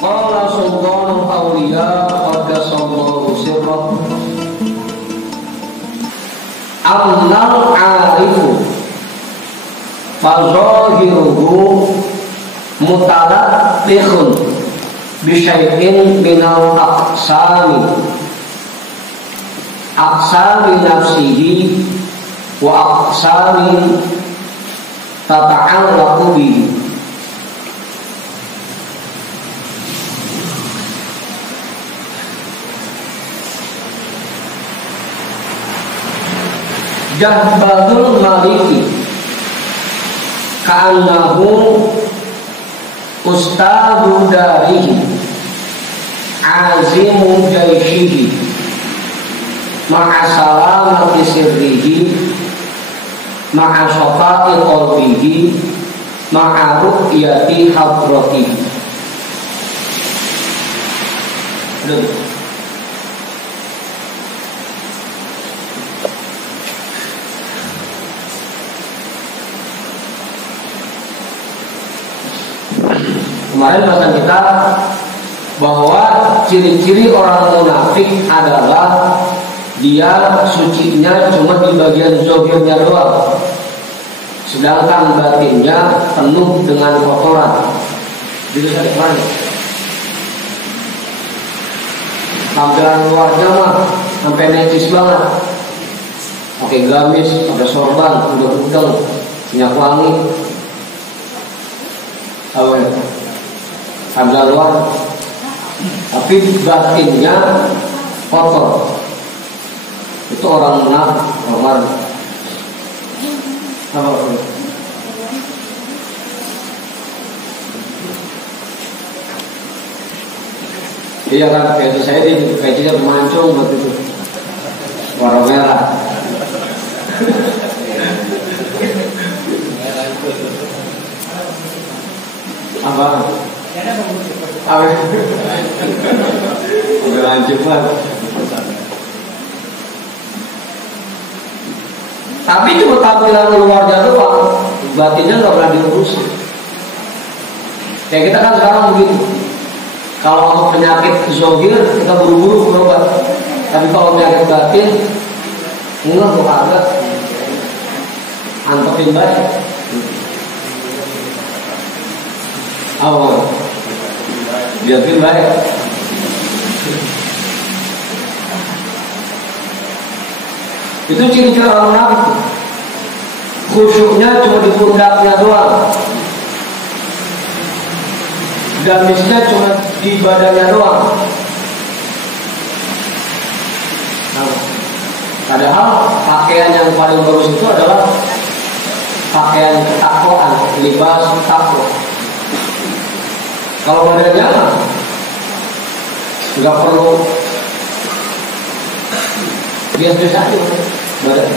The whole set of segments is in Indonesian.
Qala sultanul awliya qaddasallahu sirrah Amnal arifu fazahiruhu mutalattihun bisyai'in minal aqsami nafsihi wa aqsami tata'allaqu bihi. Jahbatul maliki ka'annahu ustadu darihi azimu jaishihi ma'a salamati sirrihi ma'a syafati qalbihi ma'a ru'yati hadratihi. Kemarin bahasan kita bahwa ciri-ciri orang munafik adalah dia sucinya cuma di bagian zahirnya doang, sedangkan batinnya penuh dengan kotoran. Jadi saya kemarin tampilan luarnya mah sampai necis banget, pakai gamis, pakai sorban, udang-udang, minyak wangi, tampilan luar, tapi batinnya kotor. Itu orang munafik. Orang apa? Iya kan, kayak itu saya di kayak pemancung waktu itu, warna merah. Apa? Udah lanjut banget. Tapi cuma tampilan luarnya doang, batinnya nggak pernah diurus. Kayak kita kan sekarang begitu. Kalau untuk penyakit zahir kita buru-buru berobat, tapi kalau penyakit batin enggak kok agak antepin baik. Awal biarpun baik. Itu ciri-ciri orang munafik. Khusyuknya cuma di pundaknya doang, gamisnya cuma di badannya doang. Padahal pakaian yang paling bagus itu adalah pakaian ketakwaan, libas takwa. Kalau badannya nggak perlu, biasa-biasa aja badan.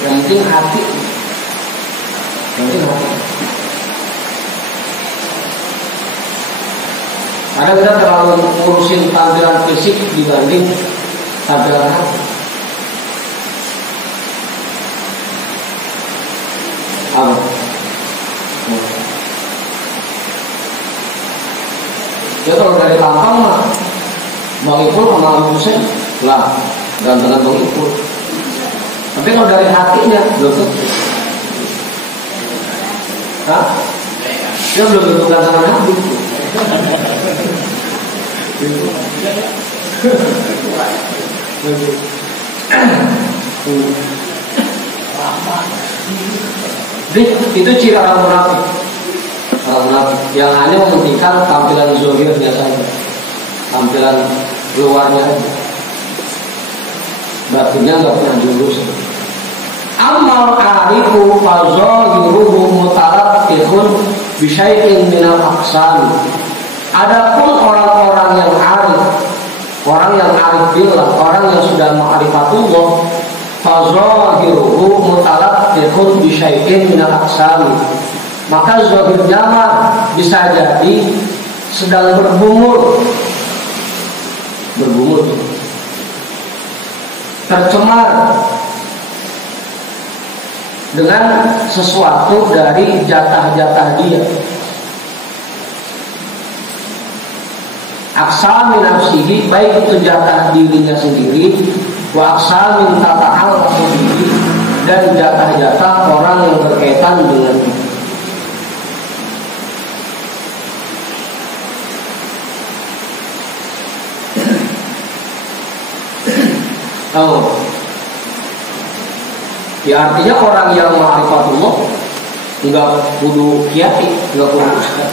Yang penting hati, Kadang kita terlalu ngurusin tampilan fisik dibanding tampilan hati. Apa? Ya kalau dari tampang mah Bang Ipul sama Bang Hussein lah gantengan Bang Ipul. Tapi kalau dari hatinya belum tentu. Hah? Dia belum tentu gantengan hati. Itu ciri orang munafik. Orang munafik yang hanya mementingkan tampilan zahirnya saja, tampilan luarnya saja, batinnya nggak pernah diurus. Amal arifu fazahiruhu mutalattihun bisyai'in minal aqsam. Adapun orang-orang yang arif, orang yang arif billah, orang yang sudah ma'rifatullah, fazahiruhu mutalattihun bisyai'in minal aqsam. Maka zahirnya mah bisa jadi sedang bergumul, tercemar dengan sesuatu dari jatah-jatah dia. Aksal min nafsihi, baik itu jatah dirinya sendiri, wa aksal min tata'al sendiri, dan jatah-jatah orang yang berkaitan dengannya. Oh, ya artinya orang yang ma'rifatullah nggak kudu kiai, nggak kudu ustaz,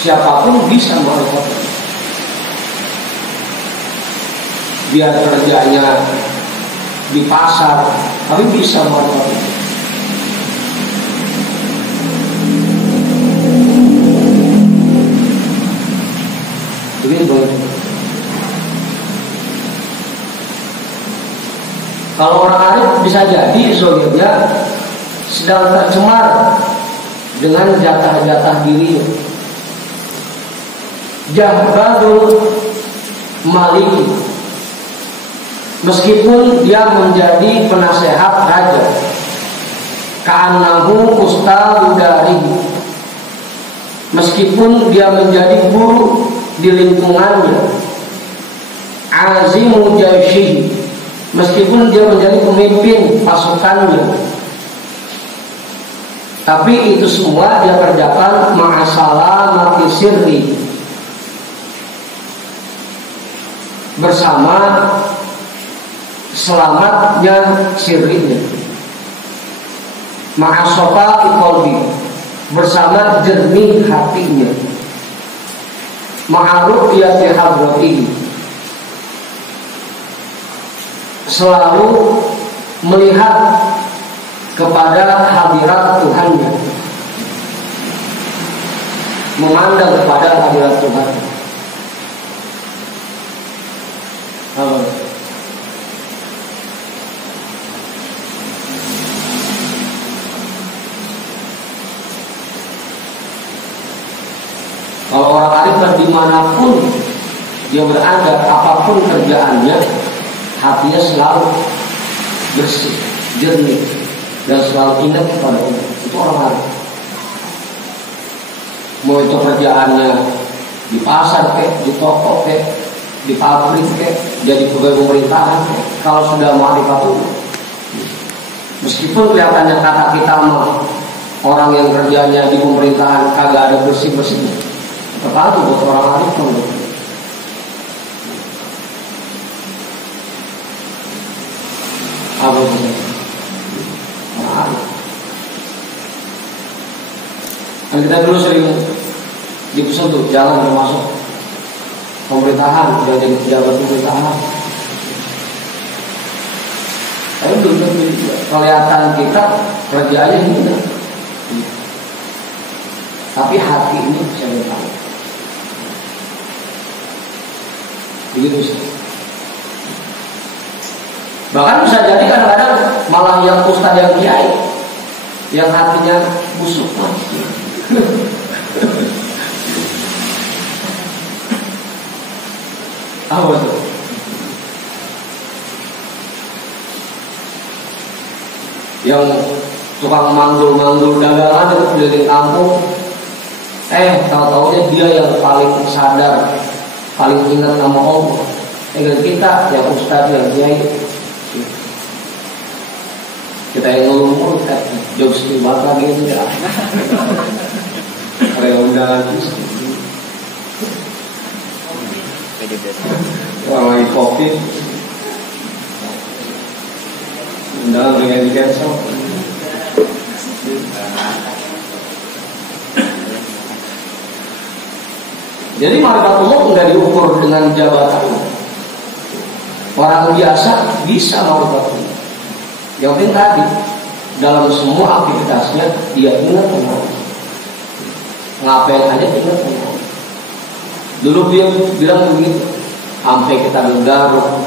siapapun bisa ma'rifatullah. Biar kerjanya di pasar, tapi bisa ma'rifatullah. Begini boleh. Kalau orang arif bisa jadi zahirnya sedang tercemar dengan jatah-jatah dirinya. Jahbadul maliki, meskipun dia menjadi penasehat raja, ka'annahu ustadzu dari, meskipun dia menjadi guru di lingkungannya, azimu jaishihi, meskipun dia menjadi pemimpin pasukannya, tapi itu semua dia kerjakan ma'asalamati sirri, bersama selamatnya sirrinya, ma'asofati qalbi, bersama jernih hatinya, ma'arufiyati hadratihi, selalu melihat kepada hadirat Tuhannya, memandang kepada hadirat Tuhan. Kalau orang arif dimanapun dia berada, apapun kerjaannya, hatinya selalu bersih, jernih, dan selalu ingat kepada Allah. Itu orang arif. Mau itu kerjaannya di pasar kek, di toko kek, di pabrik kek, jadi pegawai pemerintahan kek, kalau sudah ma'rifatullah, meskipun kelihatannya kata kita mah orang yang kerjanya di pemerintahan kagak ada bersih-bersihnya, tetapi buat orang arif kan apa itu? Orang arif. Kan kita dulu sering dipesan tuh jalan termasuk pemerintahan, jadi pejabat pemerintahan. Tapi belum kelihatan kita kerjaannya gimana. Tapi hati ini saya tahu. Begitu sih. Bahkan bisa jadi kadang-kadang malah yang ustaz yang kiai yang hatinya busuk. Apa itu? Yang tukang manggul-manggul dagangan itu keliling kampung, tahu-taunya dia yang paling sadar, paling ingat nama Allah. Kita yang ustaz yang kiai, kita yang ngomong jokes di mata gitu ya. Kayak undangan orang lagi COVID, undangan dengan di cancel. Jadi ma'rifatullah enggak diukur dengan jabatan. Orang biasa bisa ma'rifatullah. Yang penting tadi dalam semua aktivitasnya dia ingat Allah. Ngapain aja ingat Allah. Dulu dia bilang begitu, sampai kita menggaruk,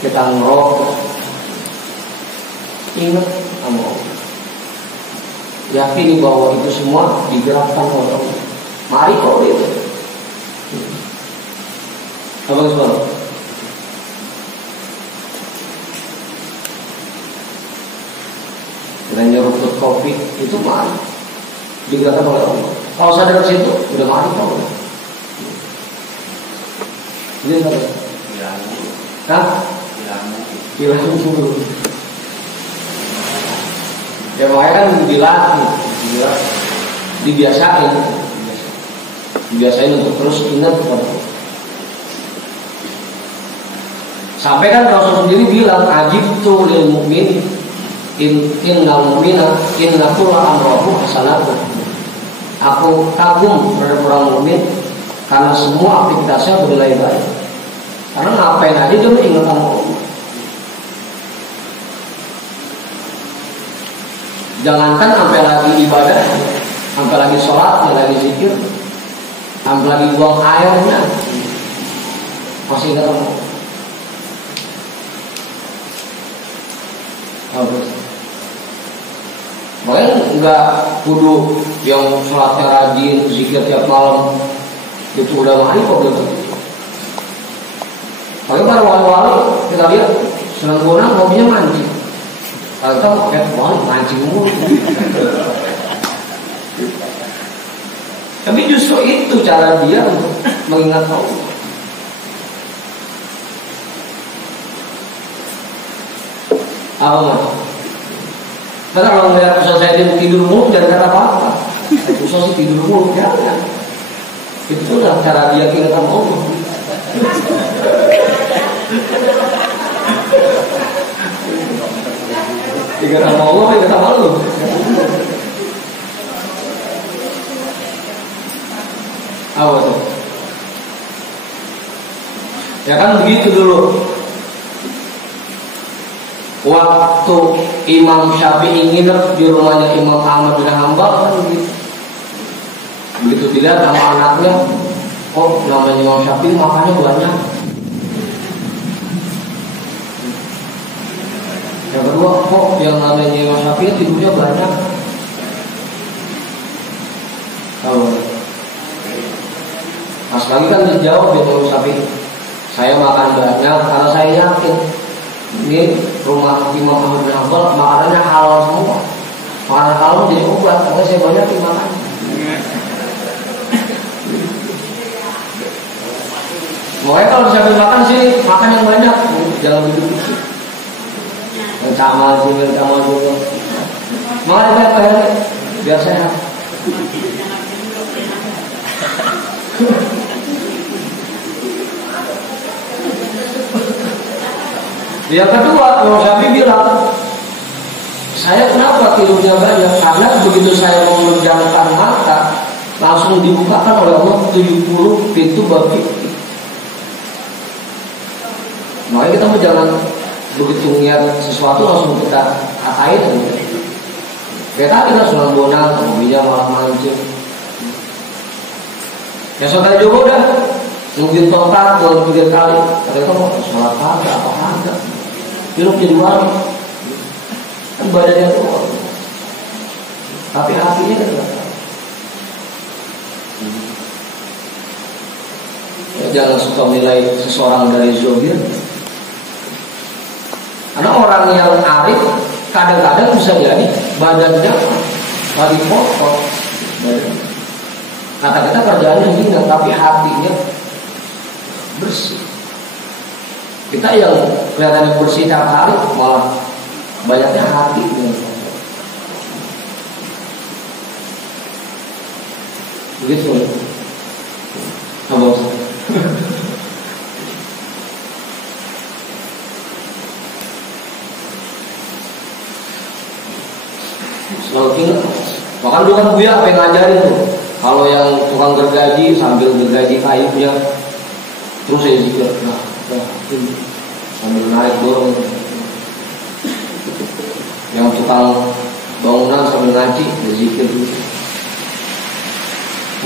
kita ngerokok, ingat Allah. Yakini bahwa itu semua digerakkan oleh Allah. Mari kok itu. Abang semua. Dengan nyeruput kopi itu mari digerakkan oleh Allah. Kalau sadar situ udah mari kok. Gitu kan? Hah? Hilang dulu. Ya makanya kan dibiasain untuk terus ingat kepada Allah. Sampai kan Rasul sendiri bilang, ajibtu lil mu'min innal mu'mina innakulla amrahu hasanatun. Aku kagum terhadap orang mukmin karena semua aktivitasnya bernilai baik. Karena ngapain aja dia ingat sama Allah. Jangankan sampai lagi ibadah, sampai lagi sholat, lagi zikir, sampai lagi buang airnya, masih ingat sama Allah. Makanya nggak kudu yang sholatnya rajin, zikir tiap malam itu udah mari kok gitu. Makanya para wali-wali kita lihat senang gonang hobinya mancing. Kalau kita mau kayak wali mancing mulu. Tapi justru itu cara dia untuk mengingat Allah. Apa mas? Karena kalau melihat usaha saya dia tidur mulu jangan kata apa-apa. Usaha sih tidur mulu jangan. Itulah cara dia ingat sama Allah. Ingat sama Allah, ingat sama lu. Apa tuh? Ya kan begitu dulu. Waktu Imam Syafi'i nginep di rumahnya Imam Ahmad bin Hanbal kan begitu. Begitu dilihat sama anaknya, oh namanya Imam Syafi'i makannya banyak. Yang kedua, kok yang namanya Imam Syafi'i tidurnya banyak. Tahu? Pas lagi kan dijawab dia Imam Syafi'i, saya makan banyak karena saya yakin ini rumah Imam Ahmad bin Hanbal makanannya halal semua. Makanan halal jadi obat, makanya saya banyak makan. Makanya kalau sambil makan sih makan yang banyak, jangan duduk-duduk. Camal juga. Makanya kayak biar sehat. Yang kedua, Imam Syafi'i bilang, saya kenapa tidurnya banyak? Karena begitu saya memejamkan mata, langsung dibukakan oleh Allah 70 pintu bab fikih. Makanya kita jangan begitu lihat sesuatu langsung kita katain. Kayak kita sudah bonang, hobinya malah mancing. Ya saudara juga udah mungkin total 2-3 kali. Ternyata mau sholat kagak apa kagak. Hidup jadi wali, kan badannya tuh, tapi hatinya kan tidak tahu. Ya, jangan suka menilai seseorang dari zahir. Karena orang yang arif kadang-kadang bisa jadi badannya lagi kotor. Kata-kata kerjaannya hina, tapi hatinya bersih. Kita yang kelihatannya bersih tiap hari malah banyaknya hati. Begitu. Apa? Selalu ingat. Bahkan dulu kan Buya apa yang ngajarin tuh. Kalau yang tukang gergaji sambil gergaji kayunya terus saya zikir. Nah, sambil naik dorong. Yang tukang bangunan sambil ngaji dia zikir dulu.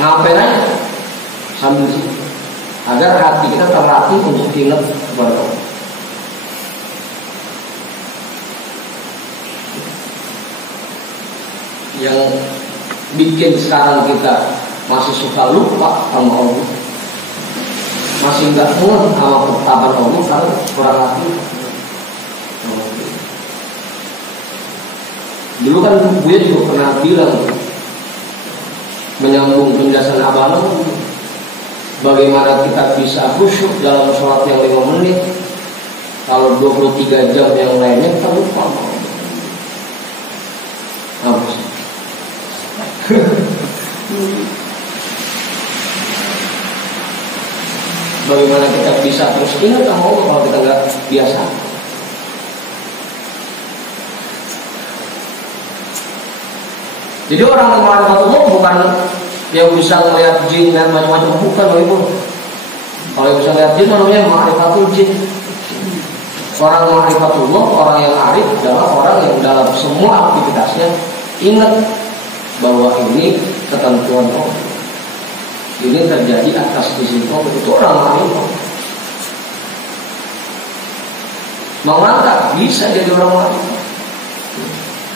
Ngapain aja sambil zikir agar hati kita terlatih untuk ingat kepada Allah. Yang bikin sekarang kita masih suka lupa sama Allah, masih nggak muat sama ketetapan Allah karena kurang hati. Dulu kan gue juga pernah bilang menyambung penjelasan abang, Bagaimana kita bisa khusyuk dalam sholat yang 5 menit kalau 23 jam yang lainnya kita lupa. Habis. Bagaimana kita bisa terus ingat sama Allah kalau kita nggak biasa? Jadi orang yang ma'rifatullah bukan yang bisa melihat jin dan macam-macam, bukan ibu. Kalau yang bisa melihat jin namanya ma'rifatul jin. Orang ma'rifatullah, orang yang arif adalah orang yang dalam semua aktivitasnya ingat bahwa ini ketentuan Allah. Ini terjadi atas izin Allah. Itu orang ma'rifat. Mengangkat bisa jadi orang ma'rifat.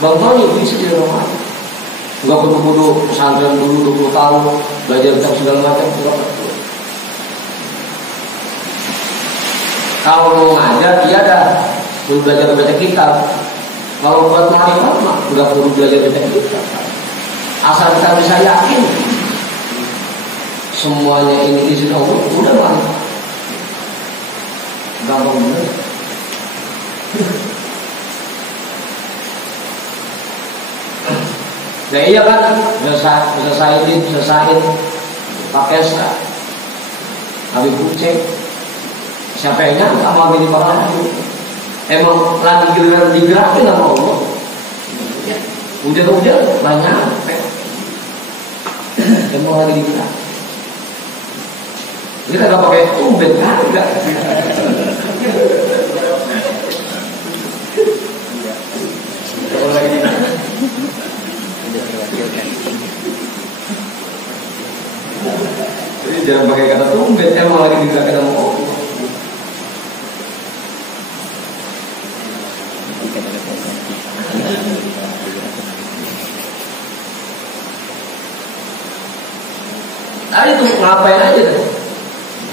Bang Tony bisa jadi orang ma'rifat. Gak kudu-kudu pesantren dulu 20 tahun belajar tentang segala macam, tidak perlu. Kalau mau ngajar, iya dah perlu belajar baca kitab. Kalau buat ma'rifat mah nggak perlu belajar baca kitab. Asal kita bisa yakin semuanya ini izin Allah, udah ma'rifat. Gampang banget. Ya iya kan, selesai pakai sa, habis kucing, siapa yang nyangka sama ini para emang lagi giliran digerakin sama Allah. Udah banyak, emang lagi digerak. Ini kagak pakai umbet kan? Enggak. Jadi jangan pakai kata tumbet, emang lagi digerakin sama Allah. Tadi tuh ngapain aja deh.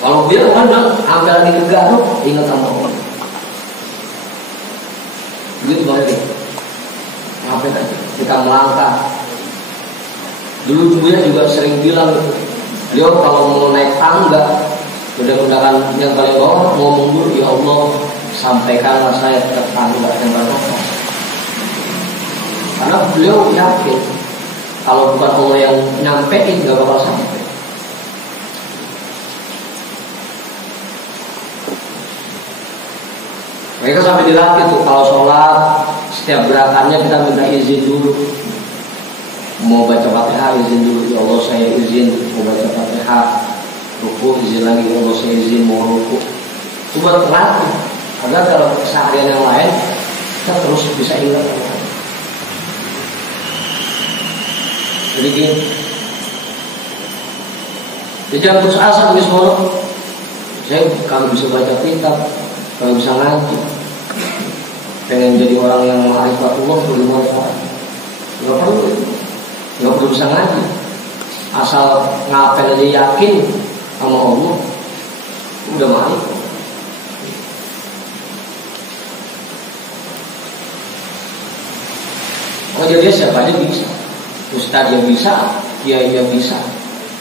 Kalau dia kan ambil lagi digaruk, ingat sama Allah. Begitu banget. Ngapain aja? Kita melangkah. Dulu Buya juga sering bilang, beliau kalau mau naik tangga, mudah-mudahan yang paling bawah ngomong dulu, ya Allah, sampaikanlah saya ke tangga yang paling bawah. Karena beliau yakin kalau bukan Allah yang nyampein, nggak bakal sampai. Mereka sampai dilatih tuh kalau sholat setiap gerakannya kita minta izin dulu. Mau baca Fatihah izin dulu, ya Allah saya izin mau baca Fatihah. Ruku izin lagi, ya Allah saya izin mau ruku. Coba terlatih agar kalau keseharian yang lain kita terus bisa ingat. Jadi gini, jangan putus asa tulis mulu. Saya kalau bisa baca kitab, kalau bisa ngaji, pengen jadi orang yang ma'rifatullah perlu ma'rifat. Nggak perlu bisa ngaji, asal ngapain aja yakin sama Allah, udah ma'rifat. Oh jadi siapa aja bisa, ustadz yang bisa, kiai yang bisa,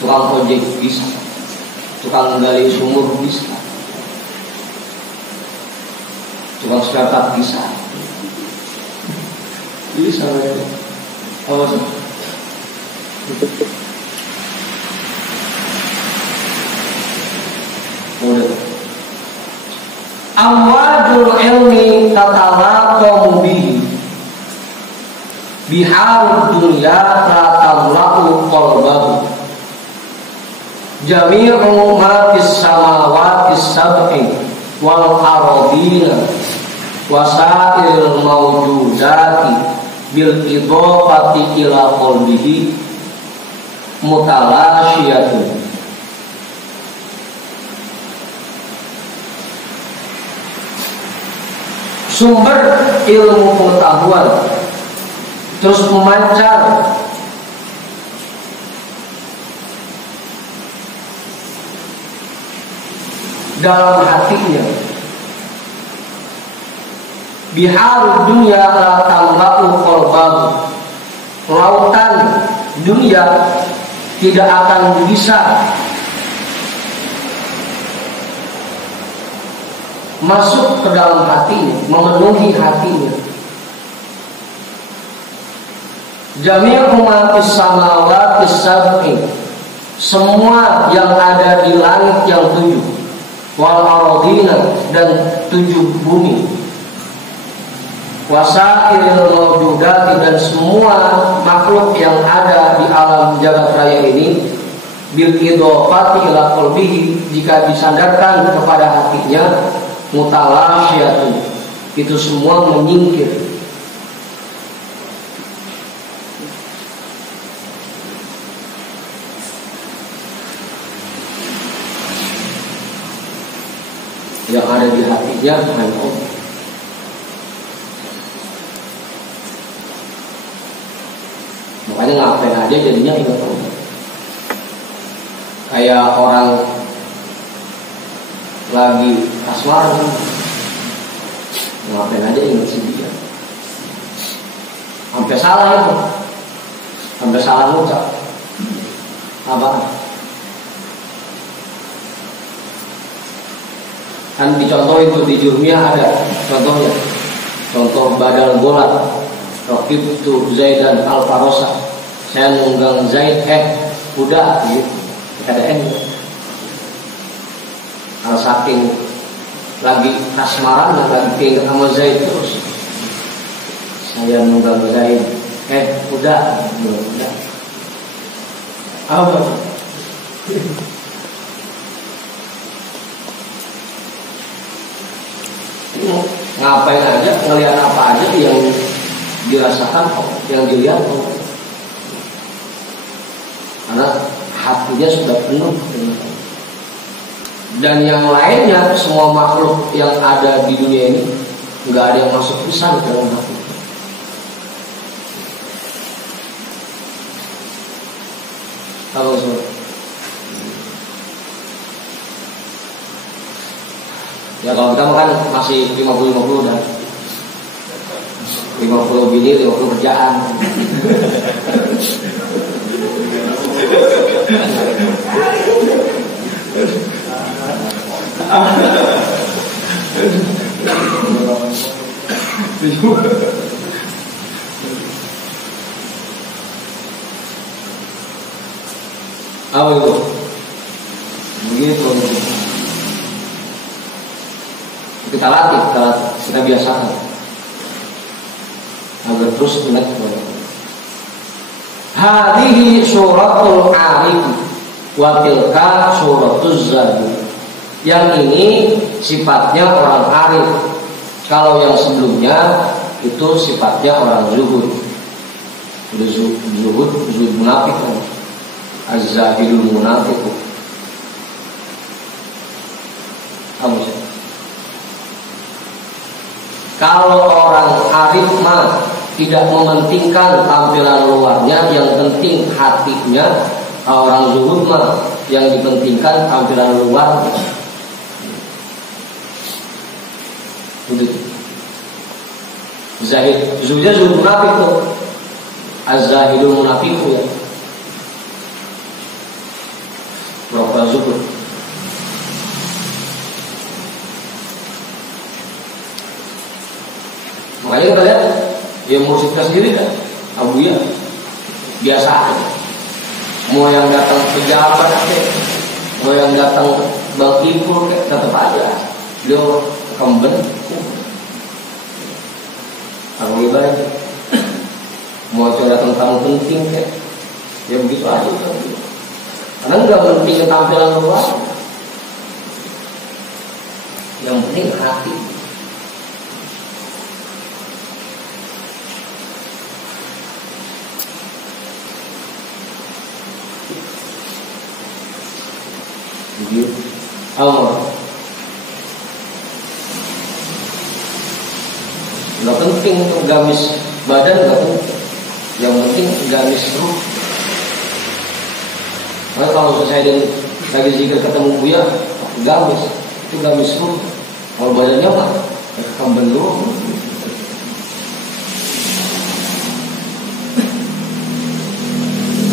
tukang ojek bisa, tukang gali sumur bisa, tukang startup bisa. Bisa ya. Apa sih? Amwajul ilmi tatalaqamu bihi biharud dunya tatalaqu qalbahu jami'u ma fis samawati sab'i wal ardina wasail mawjudati bil idhofati ila qalbihi mutalasiyatun. Sumber ilmu pengetahuan terus memancar dalam hatinya. Biharud dunya la tamla'u qalbahu. Lautan dunia tidak akan bisa masuk ke dalam hatinya, memenuhi hatinya. Jami'u ma fis samawati sab'i, semua yang ada di langit yang 7, wal ardina, dan 7 bumi, wasairil mawjudati, dan semua makhluk yang ada di alam jagat raya ini, bil idhofati ila qalbihi, jika disandarkan kepada hatinya, mutalasyiatun, itu semua menyingkir. Yang ada di hatinya hanya Allah. Makanya ngapain aja jadinya ingat Allah. Kayak orang lagi asmara, ngapain aja ingat si dia. Sampai salah itu, sampai salah ngucap. Apa? Kan dicontohin itu di Jurmiyah ada contohnya. Contoh badal golat, Rokib itu Zaidan Al-Farosa, saya nunggang Zaid udah gitu, ada N. Kalau saking lagi kasmaran, lagi keinget sama Zaid terus, saya nunggang Zaid udah. Apa? Ngapain aja, ngelihat apa aja yang dirasakan, yang dilihat, karena hatinya sudah penuh. Dan yang lainnya, semua makhluk yang ada di dunia ini nggak ada yang masuk besar dalam hati. Kalau ya kalau kita kan masih 50-50 dan 50 bini, 50 kerjaan. Apa itu? Begitu. Kita latih, kita biasakan agar terus ingat kepada Allah. Hadhihi suratul arif wa tilka suratuz zahid. Yang ini sifatnya orang arif. Kalau yang sebelumnya itu sifatnya orang zuhud. Zuhud munafik. Az-zahidul munafik. Kalau orang arif mah tidak mementingkan tampilan luarnya, yang penting hatinya. Orang zuhud mah yang dipentingkan tampilan luar. Begitu. Zahid, zuhudnya zuhud munafik tuh. Az-zahidul munafik ya. Berapa zuhud? Makanya kita lihat dia musiknya sendiri kan, Abu ya biasa aja. Mau yang datang pejabat mau yang datang Bang Ipul tetap aja dia kemben. Kalau ibarat mau datang tamu penting ya begitu aja. Karena nggak penting tampilan luar, yang penting hati. Allah nggak penting untuk gamis badan, nggak penting, yang penting gamis ruh. Nah, kalau saya lagi zikir ketemu Buya gamis, itu gamis ruh. Kalau badannya mah kemben ruh.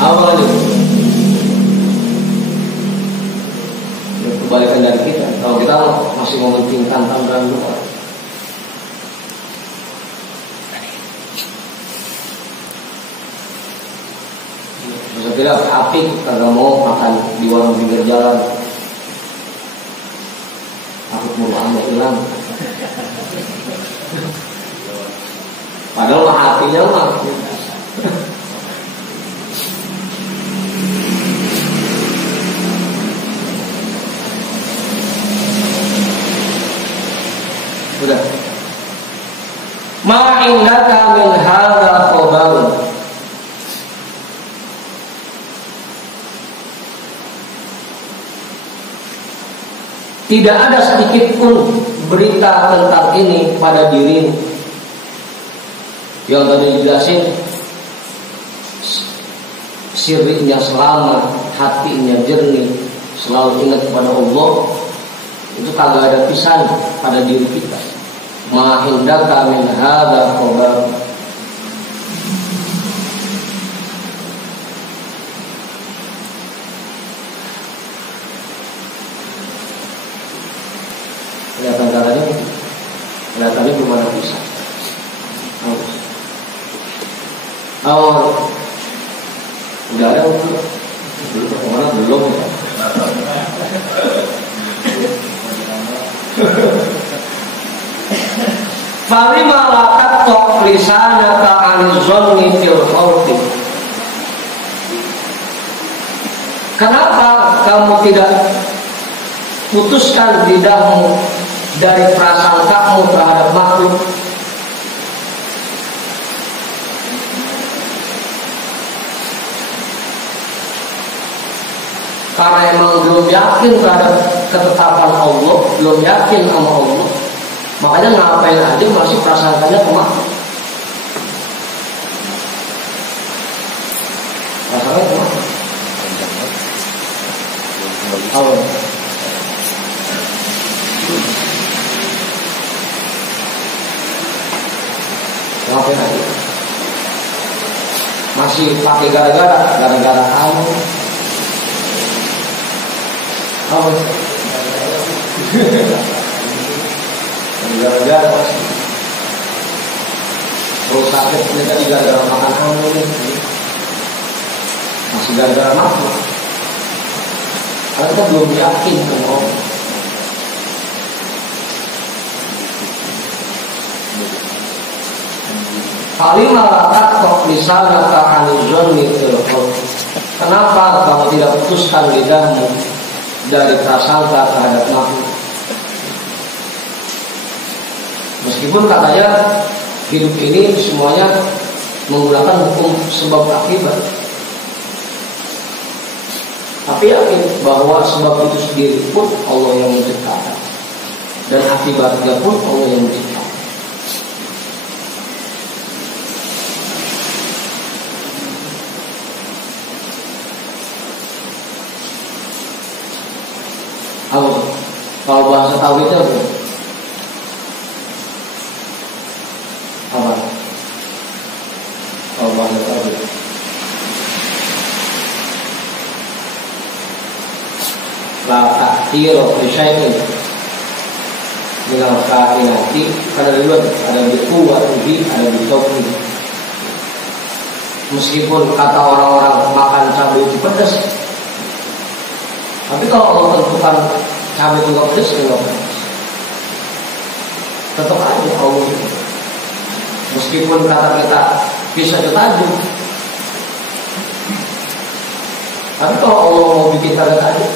Apa lagi? kebalikan dari kita. Kalau kita masih mementingkan tambahan luar. Saya kira apik kagak mau makan di warung pinggir jalan. Aku mau ambil hilang. Padahal hatinya mah. Sudah. Ma indaka min hadza khabar. Tidak ada sedikit pun berita tentang ini pada dirimu. Yang tadi dijelasin, sirrinya selamat, hatinya jernih, selalu ingat kepada Allah. Itu kagak ada pisan pada diri kita. Ma indaka min hadza khabar. Kelihatan caranya, kelihatannya belum ada bisa. Oh, udah ada belum? Kemana belum ya? Falima lakat tok lisanaka anizonni fil khawti. Kenapa kamu tidak putuskan lidahmu dari prasangkamu terhadap makhluk? Karena emang belum yakin terhadap ketetapan Allah, belum yakin sama Allah, makanya ngapain aja masih prasangkanya ke makhluk. Prasangkanya ke makhluk. Allah. Ngapain aja? Masih pakai gara-gara kamu. Apa? Gara-gara masih. Kalau sakit ini tadi gara-gara makan kamu nih. Masih gara-gara makan. Karena kita belum yakin sama Allah. Halimah lakat kok lisanaka anizonni fil khawti. Kenapa kamu tidak putuskan lidahmu dari prasangka terhadap makhluk? Meskipun katanya hidup ini semuanya menggunakan hukum sebab akibat, tapi yakin bahwa sebab itu sendiri pun Allah yang menciptakan dan akibatnya pun Allah yang menciptakan. Apa? Kalau bahasa tauhidnya apa? Apa? Kalau bahasa tauhid, la ta'thira fi syai'in minal kainati. Ada dua, ada biquwwati, ada bitauhid. Meskipun kata orang-orang makan cabai itu pedas, tapi kalau Allah tentukan cabai itu gak pedas, enggak pedas. Tetap aja Allah itu. Meskipun kata kita bisa ketajuk, tapi kalau Allah mau bikin kagak aja.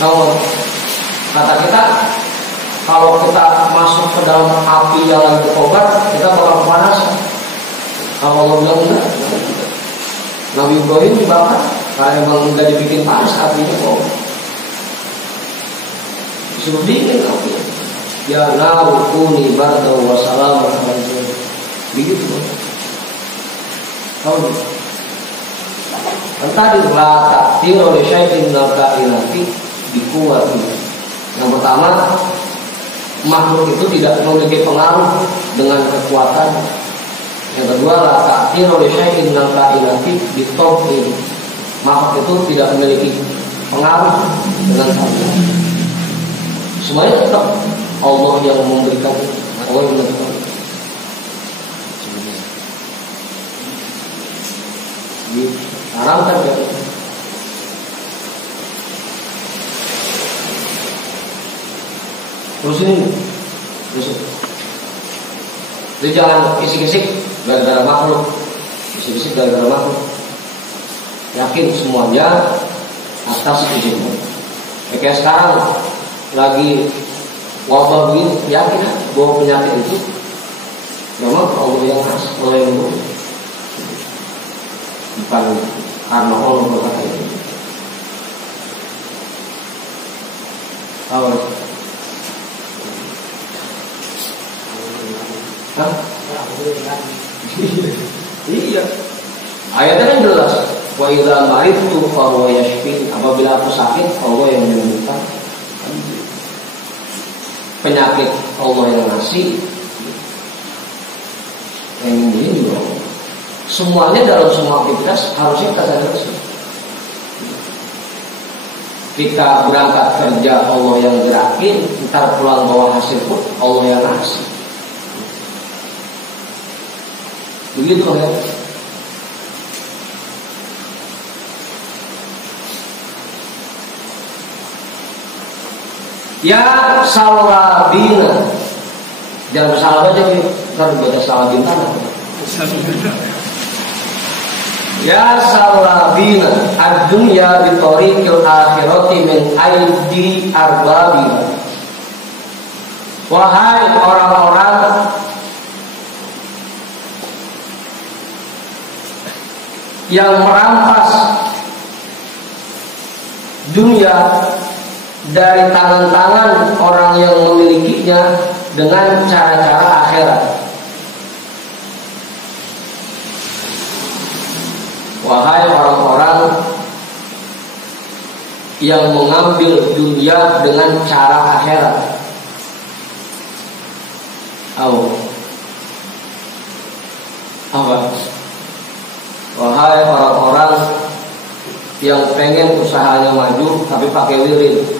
Kalau kata kita, kalau kita masuk ke dalam api yang lagi berkobar, kita bakal kepanasan. Kalau Allah bilang enggak. Nabi Ibrahim dibakar karena emang nggak dibikin panas apinya kok. Suruh dingin apinya. Ya naru kuni barda wa salaman ala Ibrahim. Begitu. Tahu? Tadi la ta'thira li syai'in minal kainati biquwwati. Yang pertama, makhluk itu tidak memiliki pengaruh dengan kekuatan. Yang kedua, la ta'thira li syai'in minal kainati bitauhid. makhluk itu tidak memiliki pengaruh dengan Allah. Semuanya tetap Allah yang memberikan, Allah yang memberikan. Diharamkan ya. Terus ini, jadi jangan kisik-kisik gara-gara makhluk, kisik-kisik gara-gara makhluk. Yakin semuanya atas izinnya. Kayak sekarang lagi wabah begini, yakin bahwa penyakit itu memang Allah yang khas, Allah yang memberi. Bukan karena Allah berkata itu. Tahu? Hah? Iya. Ayatnya kan jelas. Wa idza maridtu fa huwa yashfin. Apabila aku sakit, Allah yang menyembuhkan. Penyakit Allah yang ngasih, yang ini juga Allah. Semuanya dalam semua aktivitas harusnya kita sadar. Kita berangkat kerja Allah yang gerakin, ntar pulang bawa hasil pun Allah yang ngasih. Begitu ya. Ya salabina, jangan salah baca gitu, kan baca salabina. Ya salabina, ad-dunya bi tariqil akhirati min aidi arbabi. Wahai orang-orang yang merampas dunia dari tangan-tangan orang yang memilikinya dengan cara-cara akhirat. Wahai orang-orang yang mengambil dunia dengan cara akhirat. Apa? Wahai orang-orang yang pengen usahanya maju tapi pakai wirid.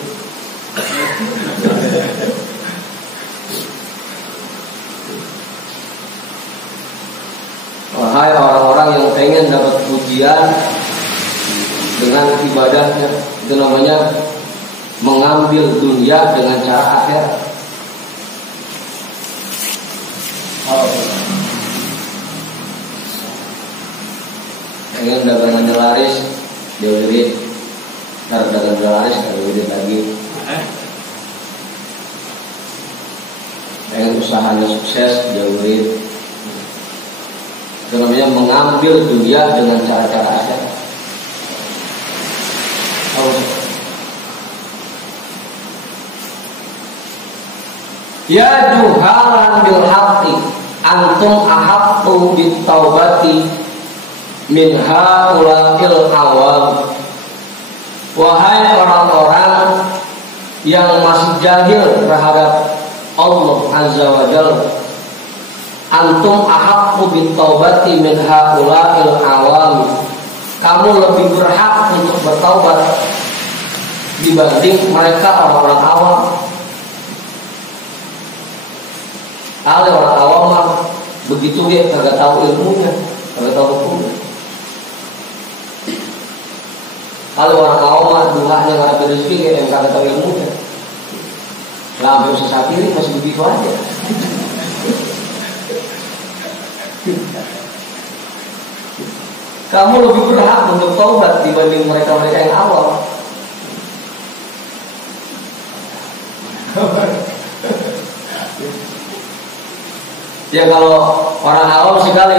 Wahai orang-orang yang pengen dapat pujian dengan ibadahnya, itu namanya mengambil dunia dengan cara akhirat. Pengen dagangannya laris, dia wirid. Ntar dagangannya laris, dia wirid lagi. Pengen usahanya sukses, dia wirid. Itu namanya mengambil dunia dengan cara-cara akhirat. Ya juhalan bil haqqi antum ahaqqu bit taubati min haula'il awam. Wahai orang-orang yang masih jahil terhadap Allah Azza wa Jalla, antum ahaqqu bit taubati min haula'il awam. Kamu lebih berhak untuk bertaubat dibanding mereka orang-orang awam. Kalau orang awam mah begitu dia kagak tahu ilmunya, kagak tahu hukumnya. Kalau orang awam mah duhanya nggak ada rezeki, yang kagak tahu ilmunya. Sampai usaha saat ini masih begitu aja. Kamu lebih berhak untuk taubat dibanding mereka-mereka yang awam. Ya kalau orang awam sekali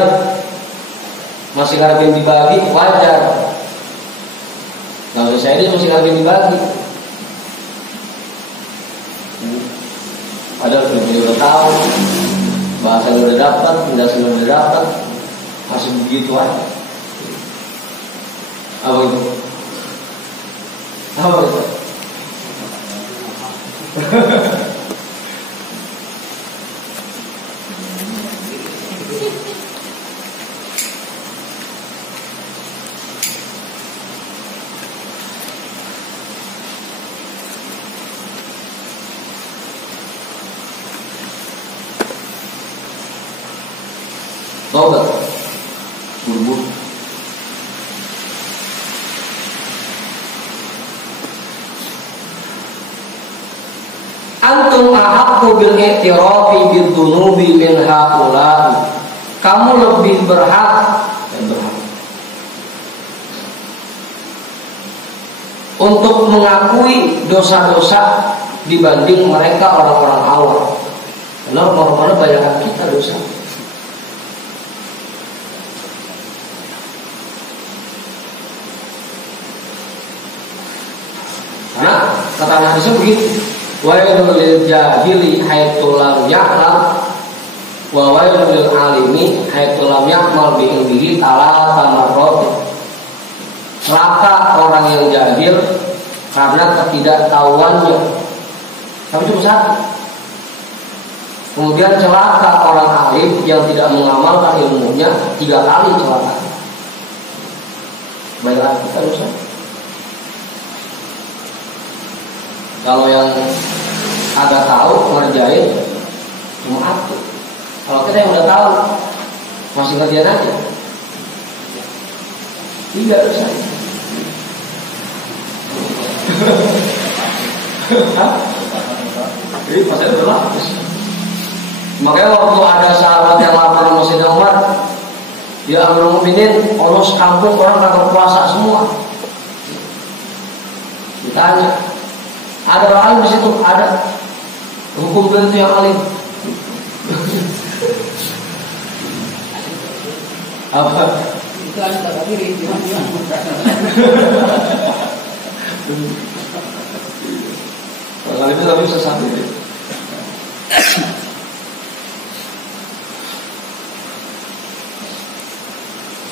masih ngarepin dibagi wajar. Kalau saya ini masih ngarepin dibagi. Padahal udah tahu, bahasa udah dapat, penjelasan udah dapat, masih begitu aja. Apa itu? Apa itu? bertobat buru-buru. Antum ahaqqu bil i'tirafi bid dunubi min haula'i. Kamu lebih berhak untuk mengakui dosa-dosa dibanding mereka orang-orang awam. Karena orang-orang banyak kita dosa. Karena kata hadisnya begitu. Wa wailul lil jahili haitsu lam ya'lam wa wailul lil alimi haitsu lam ya'mal bi ilmihi talata marrat. Celaka orang yang jahil karena ketidaktahuannya. Tapi cuma satu. Kemudian celaka orang alim yang tidak mengamalkan ilmunya, 3 kali celaka. Baiklah kita dosa. Kalau yang agak tahu ngerjain cuma satu. Kalau kita yang udah tahu masih ngerjain aja, 3 dosa. Jadi pasal berlapis. Makanya waktu ada sahabat yang lapar sama Sayyidina Umar, dia Amirul Mukminin, orang sekampung orang kagak puasa semua. Ditanya, ada orang alim di situ? Ada. Hukum itu yang alim. Apa? Itu ada tapi kalau itu tapi bisa sampai.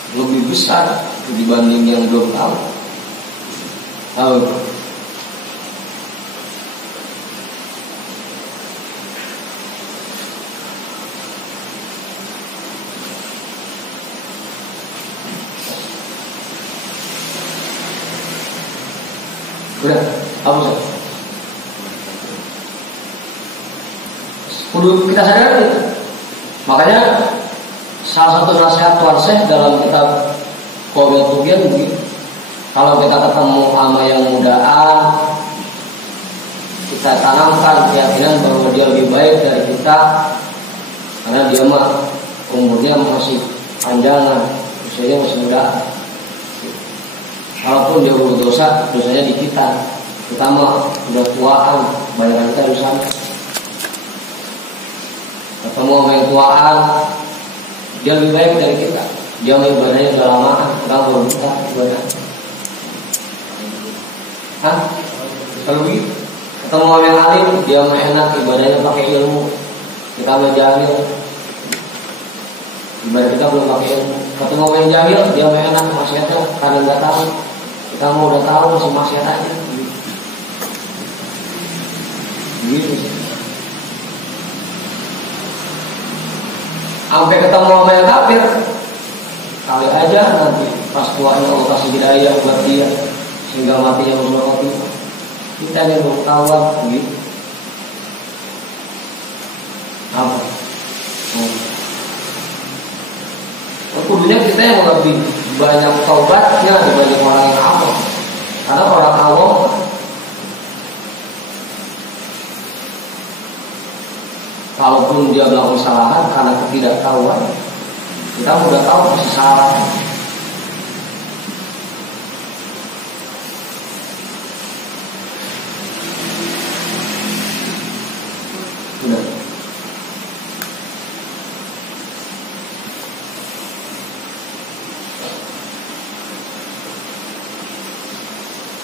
Lebih besar dibanding yang belum tahu. Tahu. Udah, apa sih? Kudu kita sadar itu. Makanya salah satu nasihat Tuan Syekh dalam kitab Qawaidul Tughyan begitu. Kalau kita ketemu sama yang mudaan, kita tanamkan keyakinan bahwa dia lebih baik dari kita, karena dia mah umurnya masih panjang, usianya masih muda. Kalaupun dia berdosa, dosanya di kita. Terutama udah tuaan, banyak kita dosanya. Ketemu sama yang tuaan, dia lebih baik dari kita. Dia ibadahnya udah lama, kita baru kita ibadah. Hah? Kalau begitu, ketemu sama yang alim, dia mah enak ibadahnya pakai ilmu. Kita mah jahil, ibadah kita belum pakai ilmu. Ketemu sama yang jahil, dia mah enak maksiatnya karena nggak tahu. Kita mau udah tahu masih maksiat aja. Gitu sih. Sampai ketemu sama yang kafir, kali aja nanti pas tuanya Allah kasih hidayah buat dia sehingga matinya berkoti. Kita yang belum tahu gitu. Apa? Kudunya kita yang lebih banyak taubatnya dibanding orang yang awam. Karena orang awam kalaupun dia melakukan kesalahan karena ketidaktahuan, kita udah tahu pasti salah. Udah.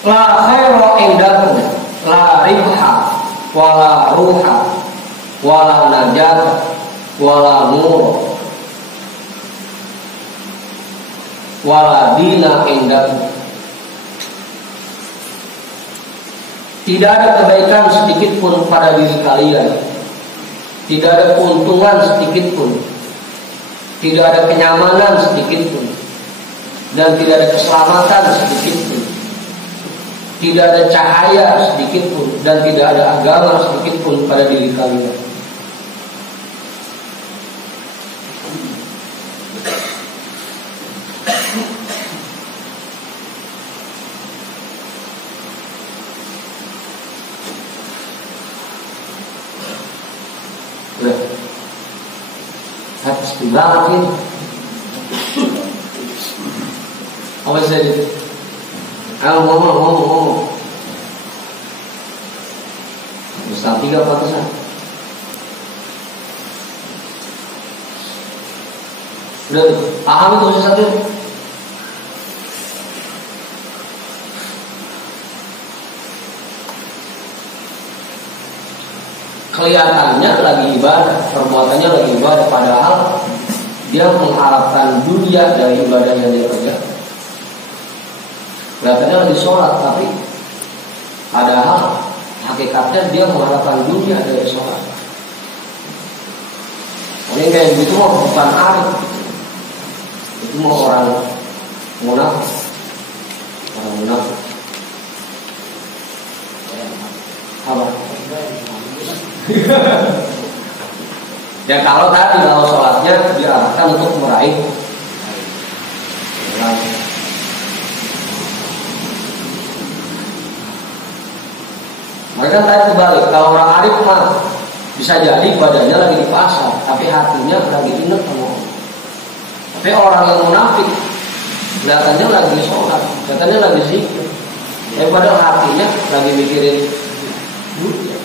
La khaira indakum la ribha wala ruha wala najat wala nur wala dina indakum. Tidak ada kebaikan sedikit pun pada diri kalian. Tidak ada keuntungan sedikit pun. Tidak ada kenyamanan sedikit pun. Dan tidak ada keselamatan sedikit pun. Tidak ada cahaya sedikit pun. Dan tidak ada agama sedikit pun pada diri kalian. pasti banget ini. Apa sih ini? Ayo ngomong. Ustaz 3 batasan. Udah paham itu Ustaz 1? Kelihatannya lagi ibadah, perbuatannya lagi ibadah, padahal dia mengharapkan dunia dari ibadah yang dia kerjakan. Kelihatannya lagi sholat, tapi padahal hakikatnya dia mengharapkan dunia dari sholat. Ini kayak gitu mah bukan arif, itu mah orang munafik, orang munafik. Apa? Ya kalau sholatnya diarahkan untuk meraih mereka tanya kebalik. Kalau orang arif mah bisa jadi badannya lagi di pasar, tapi hatinya lagi ingat sama Allah. Tapi orang yang munafik kelihatannya lagi sholat, kelihatannya lagi zikir, tapi padahal hatinya lagi mikirin dunia.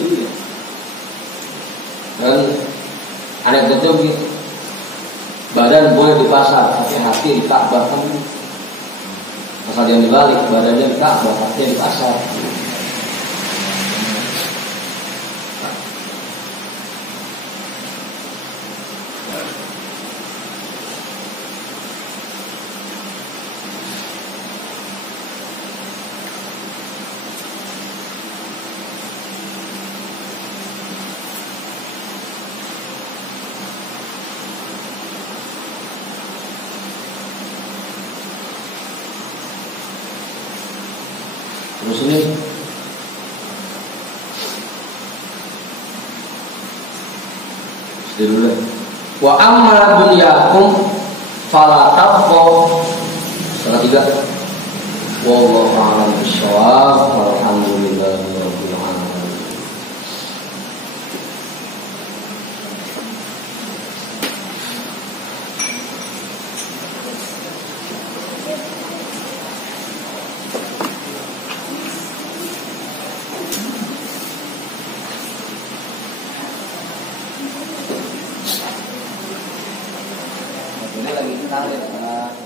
Iya. Dan anekdotnya begitu. Badan boleh di pasar, tapi hati di Ka'bah kan. Asal yang dibalik, badannya di Ka'bah, hatinya di pasar. Terus ini sedih dulu. Wa amma dunyakum fala tabqa. Salah 3. Wallahu a'lam bishawab. Walhamdulillahi rabbil alamin. Ini lagi kita lihat